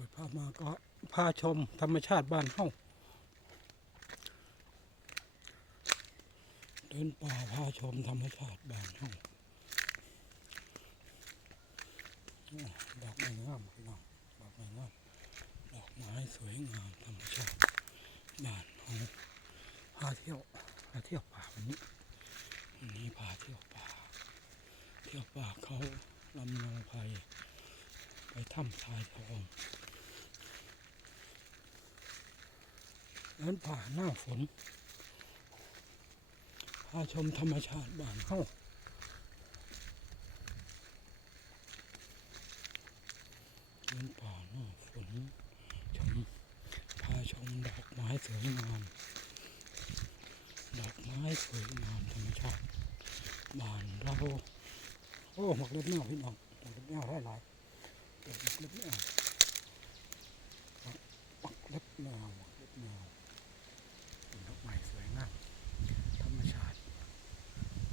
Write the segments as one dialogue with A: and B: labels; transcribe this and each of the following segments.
A: ปิดภาพมาก็พาชมธรรมชาติบ้านเฮาเดินป่าพาชมธรรมชาติบ้านเฮาดอกไม้งามพี่น้องดอกไม้งามดอกไม้สวยงามธรรมชาติบ้านเฮาพาเที่ยวพาเที่ยวป่าวันนี้วันนี้พาเที่ยวป่า เที่ยวป่าเขาลำนองไพไปถ้ำทรายทอง นั้นป่าหน้าฝน พาชมธรรมชาติบ้านเฮานั้นป่าหน้าฝนชมพาชมดอกไม้สวยงาม ดอกไม้สวยงามธรรมชาติบ้านเราโอ้หมกเล็บแมวพี่น้องหมกเล็บแมวได้หลายเก็บหมกเล็บแมวหมกเล็บแมวหมกเล็บเป็นดอกไม้สวยงามธรรมชาติ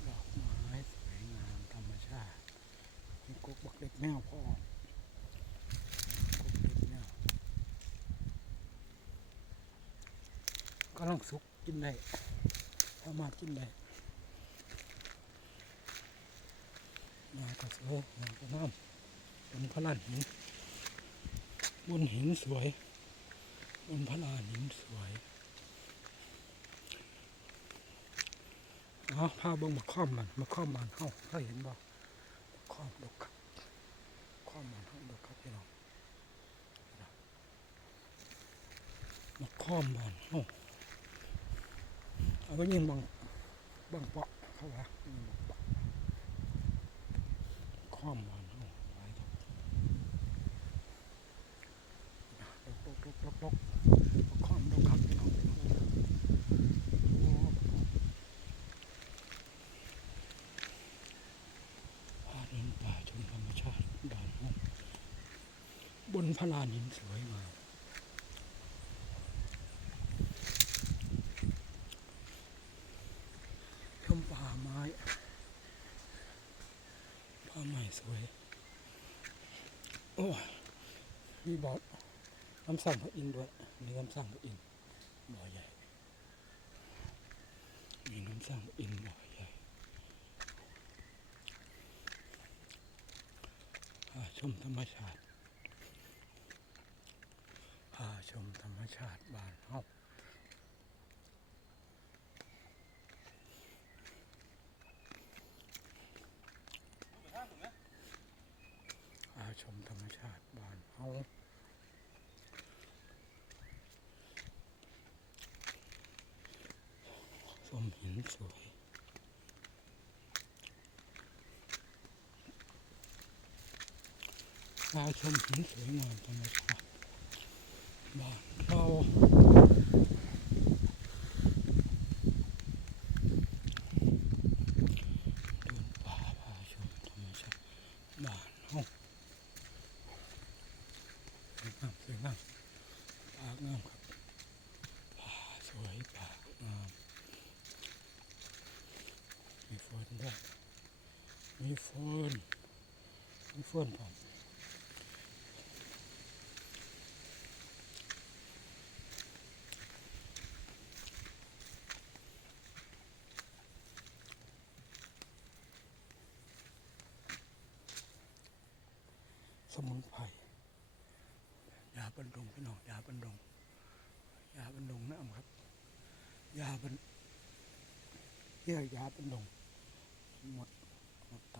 A: ดอกไม้สวยงามธรรมชาติมีกุ๊กหมกเล็บ แมวพ่อก็ลังสุกกินได้สามารถกินได้มากระสวยมากระน้ำบนพระลานหินบนหินสวยบนพระลานหินสวยเอาพาเบิ่งมาค้อมมันมาค้อมมันเฮาถ้าเห็นบ่มาค้อมดกครับ ค้อมมันเฮาดอกครับพี่น้องมาข้อมมันเอาเอาไว้ยิงบังบังเปาะเขาว่ายิงบางเปข้อมมันไว้ครับลกลกลกลกลกข้อมลกครับพี่น้องโอ้พาเดิน ป่าชมธรรมชาติบ้านห้องบนพระลานหินสวยงามชมป่าไม้ผ้าใหม่สวย โอ้ยมีบอกน้ำสั่งพระอินทร์ด้วยมีน้ำสั่งพระอินทร์บ่อใหญ่มีน้ำสั่งพระอินทร์บ่อใหญ่พา ชมธรรมชาติพาชมธรรมชาติบ้านเฮาพาชมธรรมชาติบ้านเฮาชมหินสวย พาชมหินสวยงามธรรมชาติบ้านเราดินป่าพาชมธรรมชาติบ้านเสวยงามสวยงามป่างามครับป่าสวยป่างามมีฝนด้วยมีฝนมีฝนผม สมุนไพรยาบรรดงพี่น้องยาบรรดงยาบรรดงน้ำครับยาบรรเยี่ยยาบรรดงหมดหมดไต